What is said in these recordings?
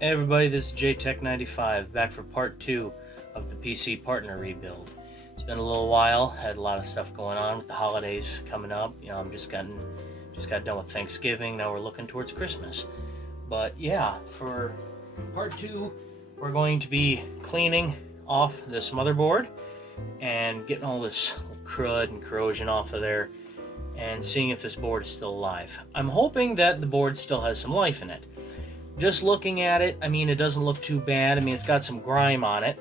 Hey everybody, this is Pt.2 back for part 2 of the PC partner rebuild. It's been a little while, had a lot of stuff going on with the holidays coming up. I'm just got done with Thanksgiving, now we're looking towards Christmas. But yeah, for part 2, we're going to be cleaning off this motherboard and getting all this crud and corrosion off of there and seeing if this board is still alive. I'm hoping that the board still has some life in it. Just looking at it, it doesn't look too bad. It's got some grime on it,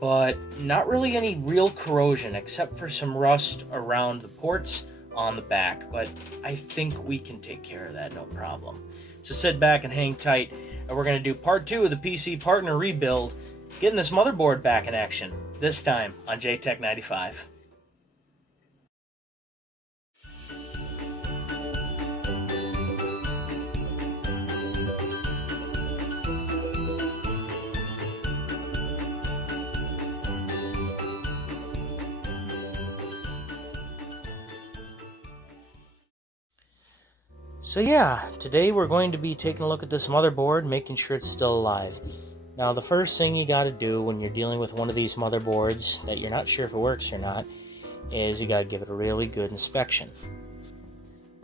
but not really any real corrosion except for some rust around the ports on the back. But I think we can take care of that, no problem. So sit back and hang tight, and we're going to do part 2 of the PC partner rebuild, getting this motherboard back in action, this time on Pt.2. So yeah, today we're going to be taking a look at this motherboard, making sure it's still alive. Now the first thing you gotta do when you're dealing with one of these motherboards that you're not sure if it works or not, is you gotta give it a really good inspection.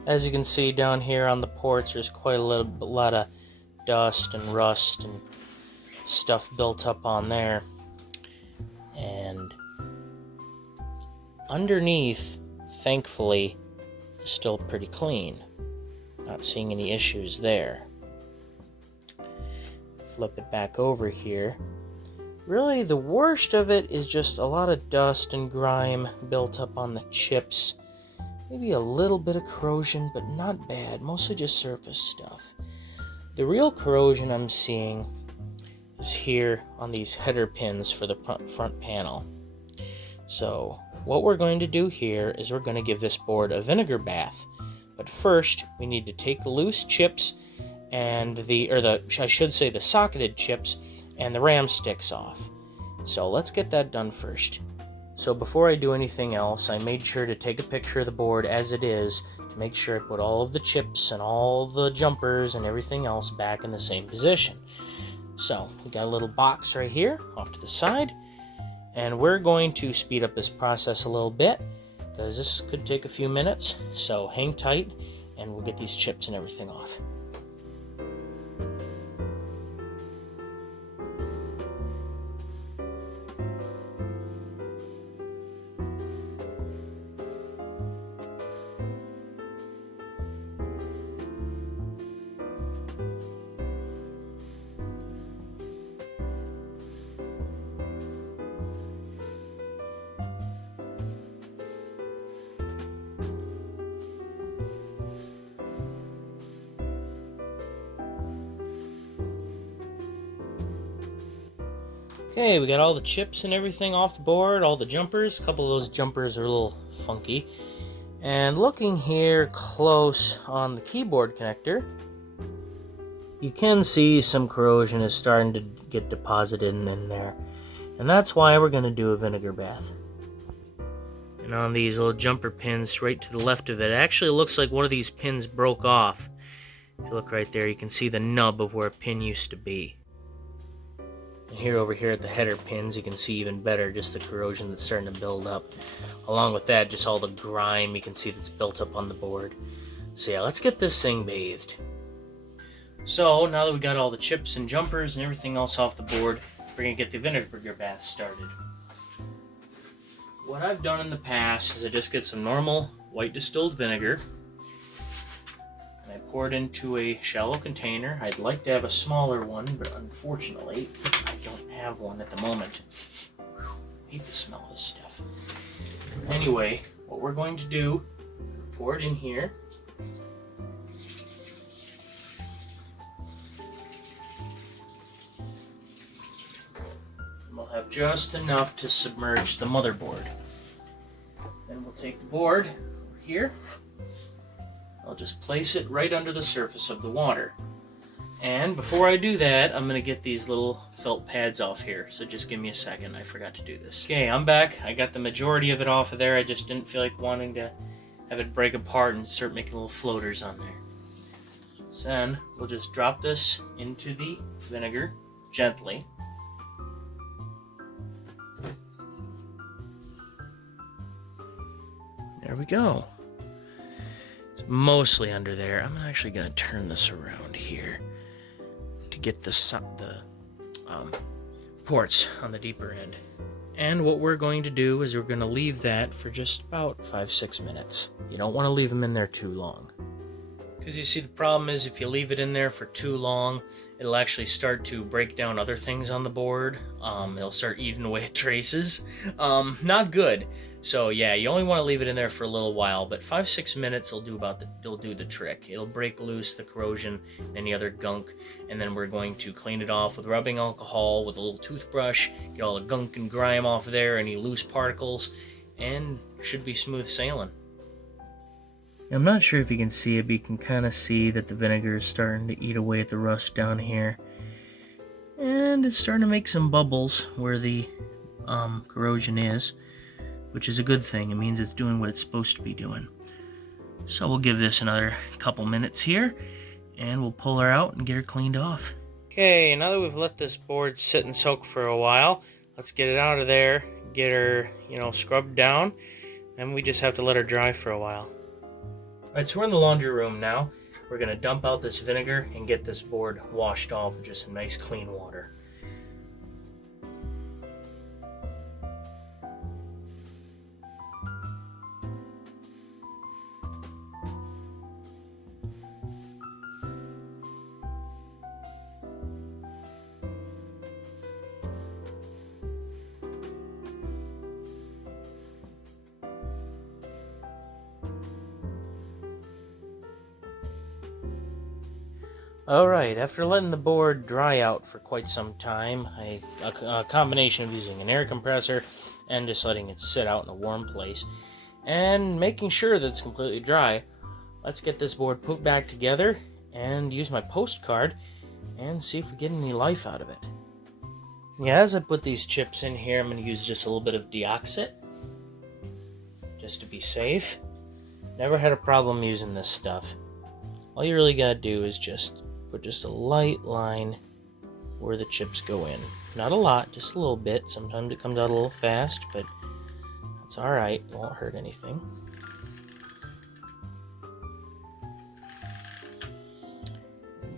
As you can see down here on the ports, there's quite a lot of dust and rust and stuff built up on there. And underneath, thankfully, is still pretty clean. Not seeing any issues there. Flip it back over here. Really, the worst of it is just a lot of dust and grime built up on the chips. Maybe a little bit of corrosion, but not bad. Mostly just surface stuff. The real corrosion I'm seeing is here on these header pins for the front panel. So, what we're going to do here is we're going to give this board a vinegar bath. But first, we need to take the loose chips and the socketed chips and the RAM sticks off. So let's get that done first. So before I do anything else, I made sure to take a picture of the board as it is to make sure I put all of the chips and all the jumpers and everything else back in the same position. So we got a little box right here off to the side, and we're going to speed up this process a little bit, because this could take a few minutes, so hang tight and we'll get these chips and everything off. Okay, we got all the chips and everything off the board, all the jumpers. A couple of those jumpers are a little funky. And looking here close on the keyboard connector, you can see some corrosion is starting to get deposited in there. And that's why we're going to do a vinegar bath. And on these little jumper pins right to the left of it, actually looks like one of these pins broke off. If you look right there, you can see the nub of where a pin used to be. And over here at the header pins, you can see even better just the corrosion that's starting to build up. Along with that, just all the grime you can see that's built up on the board. So yeah, let's get this thing bathed. So now that we got all the chips and jumpers and everything else off the board, we're going to get the vinegar bath started. What I've done in the past is I just get some normal white distilled vinegar, and I pour it into a shallow container. I'd like to have a smaller one, but unfortunately I don't have one at the moment. I hate the smell of this stuff. Anyway, what we're going to do, pour it in here. And we'll have just enough to submerge the motherboard. Then we'll take the board over here. I'll just place it right under the surface of the water. And before I do that, I'm going to get these little felt pads off here. So just give me a second. I forgot to do this. Okay, I'm back. I got the majority of it off of there. I just didn't feel like wanting to have it break apart and start making little floaters on there. So then we'll just drop this into the vinegar gently. There we go. It's mostly under there. I'm actually going to turn this around here to get the ports on the deeper end. And what we're going to do is we're going to leave that for just about 5-6 minutes. You don't want to leave them in there too long. Because you see, the problem is if you leave it in there for too long, it'll actually start to break down other things on the board. It'll start eating away at traces. Not good. So yeah, you only want to leave it in there for a little while, but 5-6 minutes will do the trick. It'll break loose the corrosion and any other gunk, and then we're going to clean it off with rubbing alcohol with a little toothbrush, get all the gunk and grime off of there, any loose particles, and should be smooth sailing. I'm not sure if you can see it, but you can kind of see that the vinegar is starting to eat away at the rust down here. And it's starting to make some bubbles where the corrosion is, which is a good thing. It means it's doing what it's supposed to be doing. So we'll give this another couple minutes here, and we'll pull her out and get her cleaned off. Okay, now that we've let this board sit and soak for a while, let's get it out of there, get her, scrubbed down, and we just have to let her dry for a while. Alright, so we're in the laundry room now. We're going to dump out this vinegar and get this board washed off with just some nice clean water. Alright, after letting the board dry out for quite some time, a combination of using an air compressor and just letting it sit out in a warm place, and making sure that it's completely dry, let's get this board put back together and use my postcard and see if we get any life out of it. Yeah, as I put these chips in here, I'm going to use just a little bit of deoxit, just to be safe. Never had a problem using this stuff. All you really got to do is just put just a light line where the chips go in. Not a lot, just a little bit. Sometimes it comes out a little fast, but that's alright. It won't hurt anything.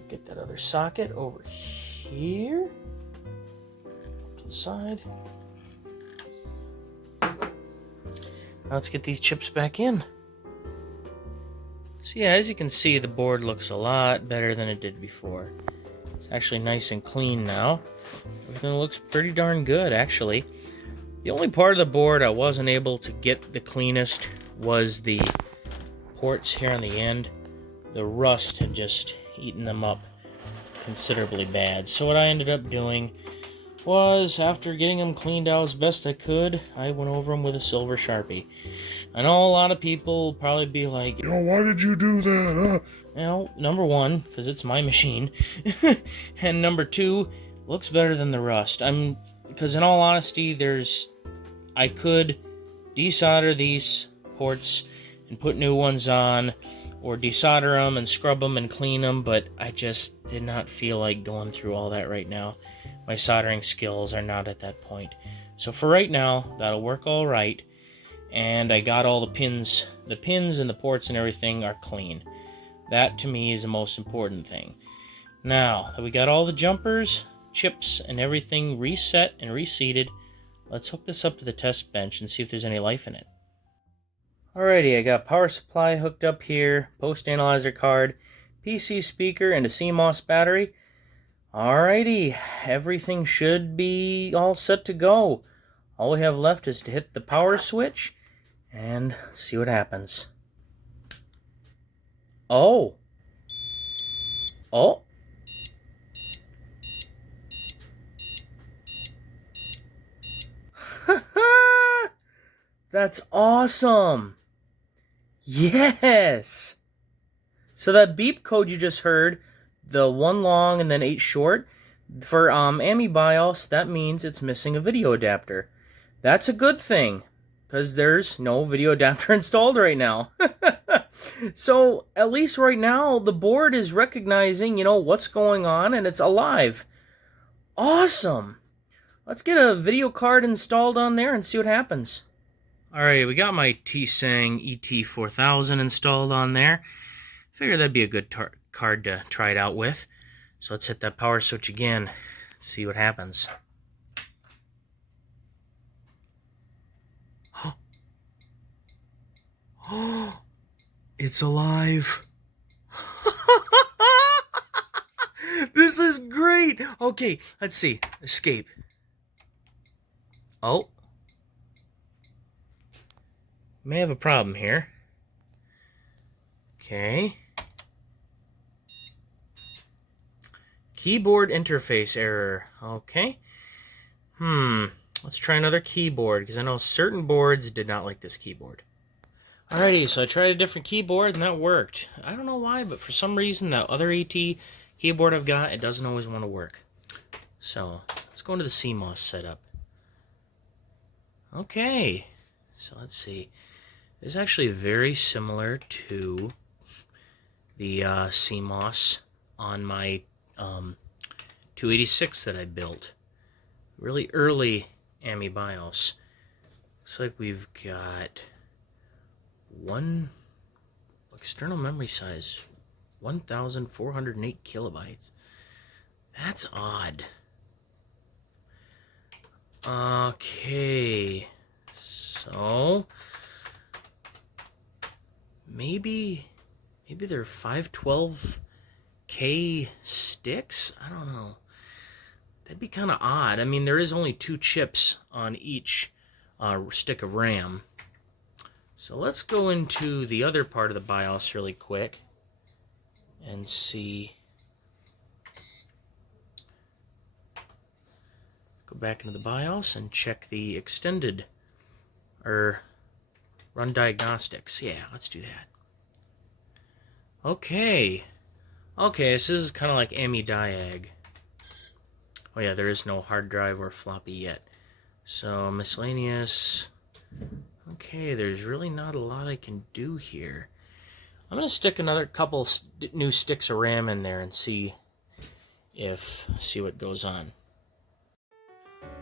Get that other socket over here. To the side. Now let's get these chips back in. So yeah, as you can see, the board looks a lot better than it did before. It's actually nice and clean now. Everything looks pretty darn good, actually. The only part of the board I wasn't able to get the cleanest was the ports here on the end. The rust had just eaten them up considerably bad. So what I ended up doing was, after getting them cleaned out as best I could, I went over them with a silver Sharpie. I know a lot of people will probably be like, why did you do that, huh? Well, number one, because it's my machine. And number two, looks better than the rust. Because in all honesty, I could desolder these ports and put new ones on, or desolder them and scrub them and clean them, but I just did not feel like going through all that right now. My soldering skills are not at that point. So for right now, that'll work all right. And I got all the pins and the ports and everything are clean. That to me is the most important thing. Now that we got all the jumpers, chips, and everything reset and reseated, let's hook this up to the test bench and see if there's any life in it. Alrighty, I got power supply hooked up here, post analyzer card, PC speaker, and a CMOS battery. Alrighty, everything should be all set to go. All we have left is to hit the power switch and see what happens. Oh. That's awesome. Yes. So that beep code you just heard, the 1 long and then 8 short, for AMI BIOS, that means it's missing a video adapter. That's a good thing, because there's no video adapter installed right now. So, at least right now, the board is recognizing, what's going on, and it's alive. Awesome! Let's get a video card installed on there and see what happens. Alright, we got my T-Sang ET4000 installed on there. Figured that'd be a good card to try it out with. So let's hit that power switch again, see what happens. Oh, it's alive. This is great. Okay, let's see. Escape. Oh. May have a problem here. Okay. Keyboard interface error. Okay. Let's try another keyboard, because I know certain boards did not like this keyboard. Alrighty, so I tried a different keyboard, and that worked. I don't know why, but for some reason, that other AT keyboard I've got, it doesn't always want to work. So, let's go into the CMOS setup. Okay, so let's see. It's actually very similar to the CMOS on my 286 that I built. Really early AMI BIOS. Looks like we've got one external memory size, 1,408 kilobytes. That's odd. Okay, so maybe they're 512K sticks? I don't know. That'd be kind of odd. I mean, there is only 2 chips on each stick of RAM. So let's go into the other part of the BIOS really quick and see. Go back into the BIOS and check the extended or run diagnostics. Yeah, let's do that. Okay. Okay, this is kind of like AMI Diag. Oh yeah, there is no hard drive or floppy yet. So miscellaneous. Okay, there's really not a lot I can do here. I'm going to stick another couple new sticks of RAM in there and see what goes on.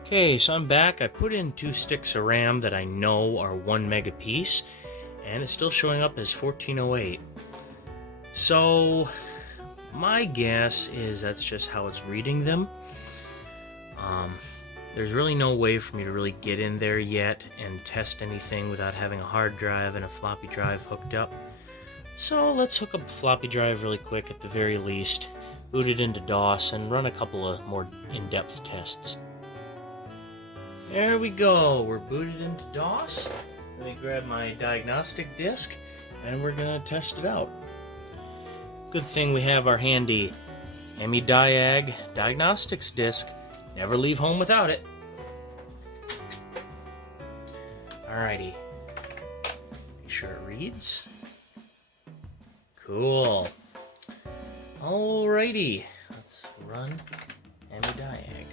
Okay, so I'm back. I put in 2 sticks of RAM that I know are 1 meg apiece, and it's still showing up as 1408. So my guess is that's just how it's reading them. There's really no way for me to really get in there yet and test anything without having a hard drive and a floppy drive hooked up. So let's hook up a floppy drive really quick at the very least, boot it into DOS, and run a couple of more in-depth tests. There we go, we're booted into DOS. Let me grab my diagnostic disc, and we're going to test it out. Good thing we have our handy AMI Diag diagnostics disc. Never leave home without it. Alrighty. Make sure it reads. Cool. Alrighty. Let's run AMI Diag.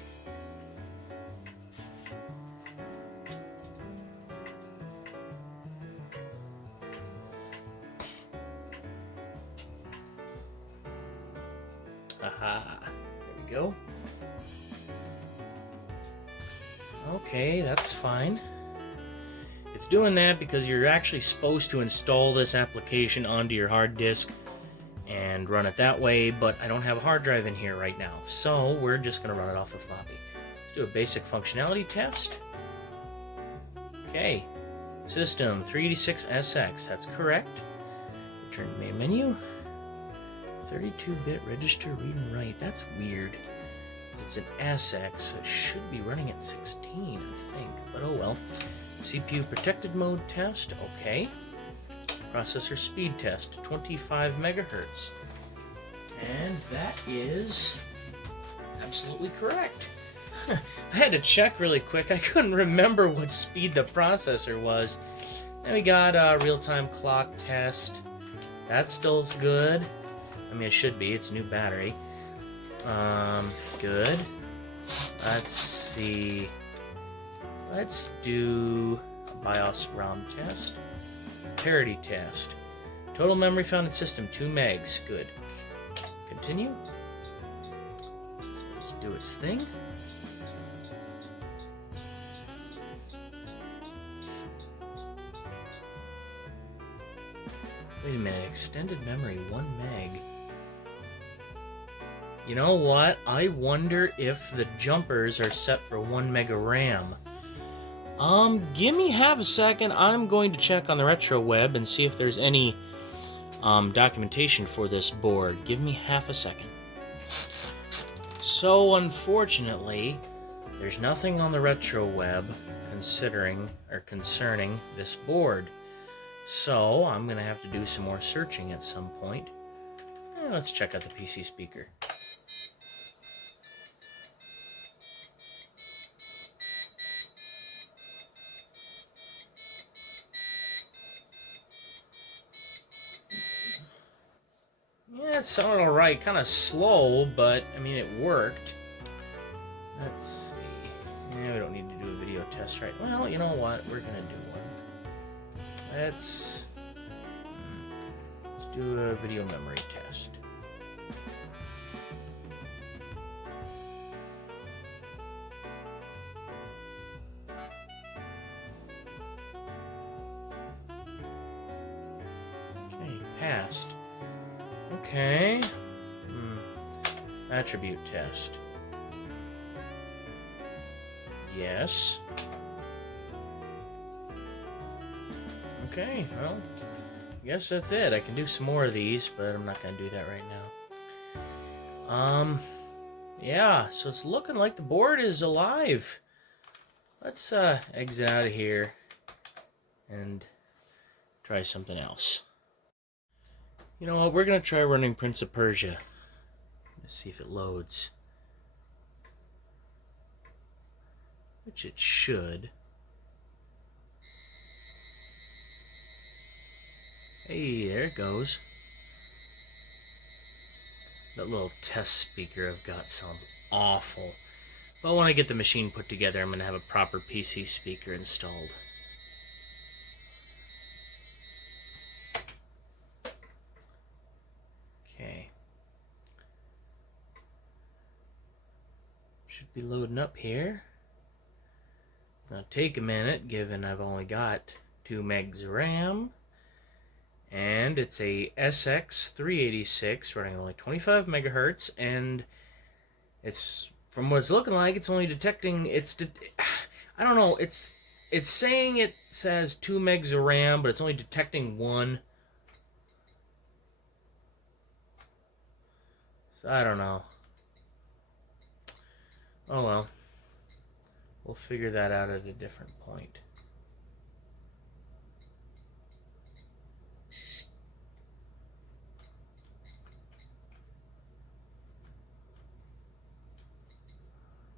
Aha. There we go. Okay, that's fine. It's doing that because you're actually supposed to install this application onto your hard disk and run it that way, but I don't have a hard drive in here right now, so we're just going to run it off a floppy. Let's do a basic functionality test. Okay, system 386SX, that's correct. Return to main menu. 32-bit register read and write, that's weird. It's an SX, so it should be running at 16, I think, but oh well. CPU protected mode test, okay. Processor speed test, 25 megahertz. And that is absolutely correct. I had to check really quick. I couldn't remember what speed the processor was. Then we got a real-time clock test. That still is good. I mean, it should be. It's a new battery. Good. Let's see. Let's do a BIOS ROM test. Parity test. Total memory found in system, 2 megs. Good. Continue. So let's do its thing. Wait a minute, extended memory, 1 meg. You know what? I wonder if the jumpers are set for 1 meg of RAM. Give me half a second. I'm going to check on the retro web and see if there's any documentation for this board. Give me half a second. So, unfortunately, there's nothing on the retro web concerning this board. So, I'm going to have to do some more searching at some point. Let's check out the PC speaker. Yeah, it sounded alright. Kind of slow, but, I mean, it worked. Let's see. Yeah, we don't need to do a video test, right? Well, you know what? We're going to do one. Let's do a video memory test. Okay, passed. Okay. Attribute test. Yes. Okay, well, I guess that's it. I can do some more of these, but I'm not going to do that right now. Yeah, so it's looking like the board is alive. Let's exit out of here and try something else. You know what, we're going to try running Prince of Persia. Let's see if it loads. Which it should. Hey, there it goes. That little test speaker I've got sounds awful. But when I get the machine put together, I'm going to have a proper PC speaker installed. Okay. Should be loading up here. Gonna take a minute, given I've only got 2 megs of RAM. And it's a SX386 running only 25 megahertz, and it's, from what it's looking like, it's only detecting, I don't know, it's saying it says 2 megs of RAM, but it's only detecting 1. So I don't know. Oh well. We'll figure that out at a different point.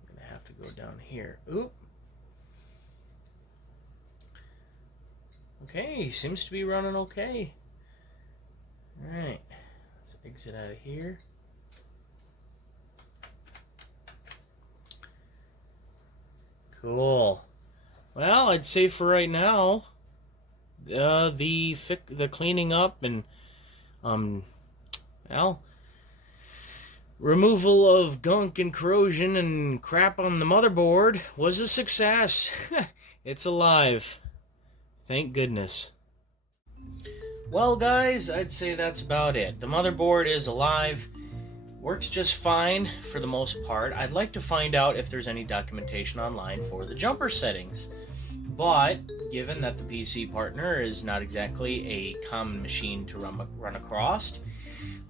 I'm gonna have to go down here. Oop. Okay, seems to be running okay. Alright, let's exit out of here. Cool. Well, I'd say for right now, the cleaning up and well, removal of gunk and corrosion and crap on the motherboard was a success. It's alive. Thank goodness. Well, guys, I'd say that's about it. The motherboard is alive. Works just fine for the most part. I'd like to find out if there's any documentation online for the jumper settings. But, given that the PC partner is not exactly a common machine to run across,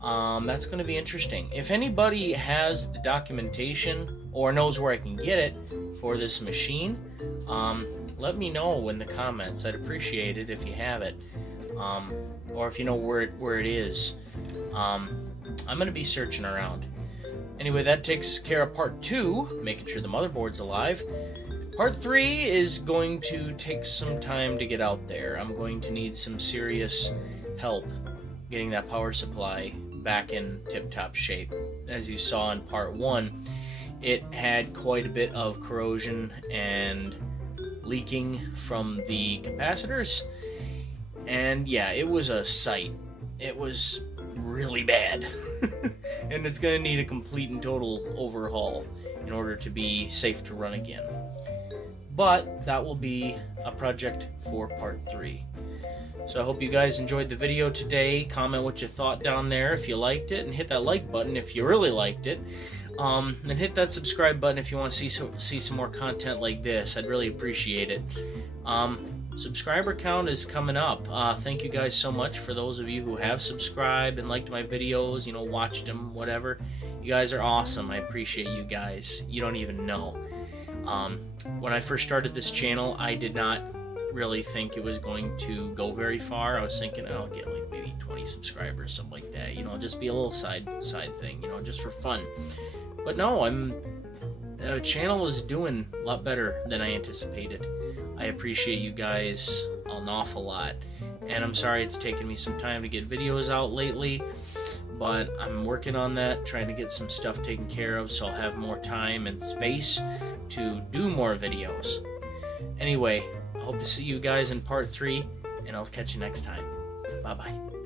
that's going to be interesting. If anybody has the documentation or knows where I can get it for this machine, let me know in the comments. I'd appreciate it if you have it. Or if you know where it is. I'm going to be searching around. Anyway, that takes care of part 2, making sure the motherboard's alive. Part 3 is going to take some time to get out there. I'm going to need some serious help getting that power supply back in tip-top shape. As you saw in part 1, it had quite a bit of corrosion and leaking from the capacitors. And yeah, it was a sight. it was really bad. And it's going to need a complete and total overhaul in order to be safe to run again. But that will be a project for part 3. So I hope you guys enjoyed the video today. Comment what you thought down there if you liked it, and hit that like button if you really liked it. And hit that subscribe button if you want to see some more content like this. I'd really appreciate it. Subscriber count is coming up. Thank you guys so much for those of you who have subscribed and liked my videos, watched them, whatever. You guys are awesome. I appreciate you guys. You don't even know. When I first started this channel, I did not really think it was going to go very far. I was thinking I'll get like maybe 20 subscribers, something like that. Just be a little side thing, just for fun. But no, the channel is doing a lot better than I anticipated. I appreciate you guys an awful lot, and I'm sorry it's taken me some time to get videos out lately, but I'm working on that, trying to get some stuff taken care of so I'll have more time and space to do more videos. Anyway, I hope to see you guys in part 3, and I'll catch you next time. Bye-bye.